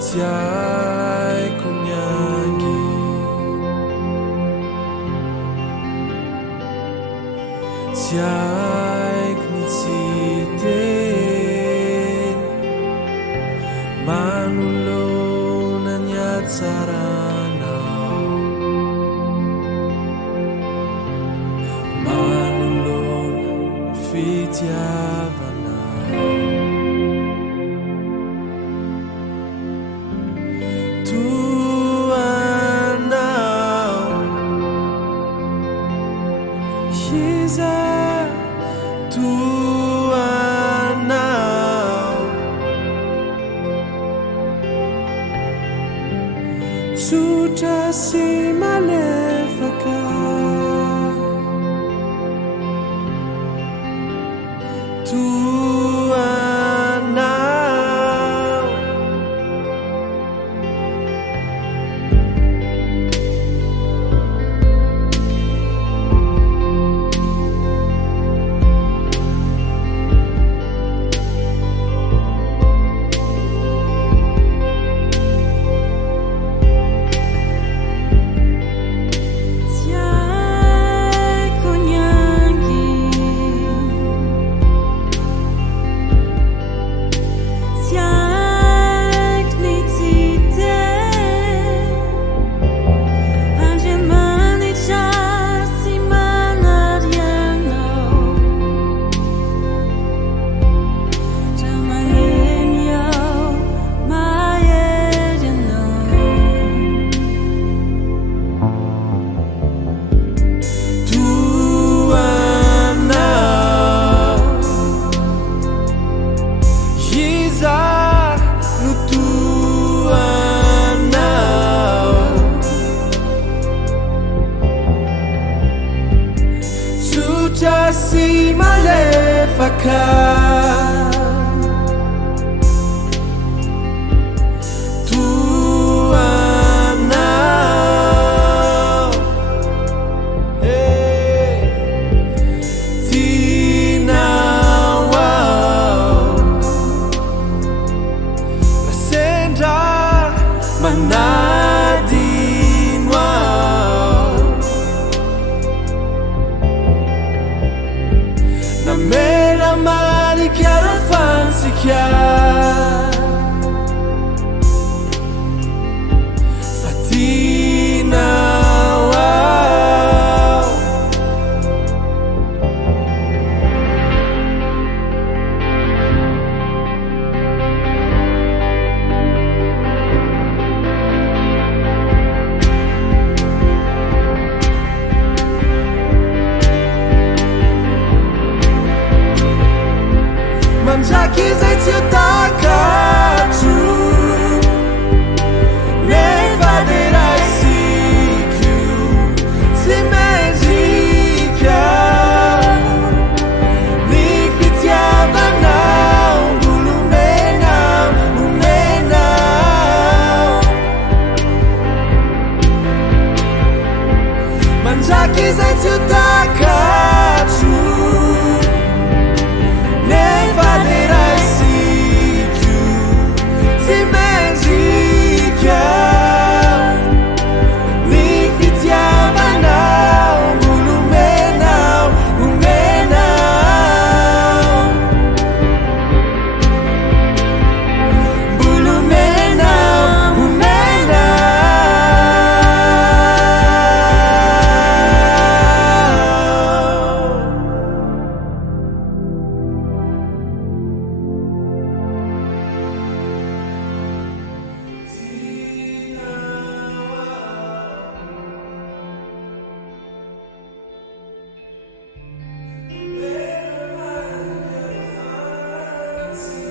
Tiai kunyangi Tiai knitsiten Manulon anyatsaranaw Manulon fitiavanaw Tuhan now sudah si malefaka Tuhan now Si malefaka Tuhan now Tinawau Lasenda manadinwau Na mera mali chiara fansi Fatina wow Manjaki zay tsy atakatro Nefa de raisiku Sy mendrika Ny fitiavanao Olomenao, omenao Manjaki zay tsy atakatro Never did I see you. See magic, leave it now, bulumenau, umenau, bulumenau, umenau. See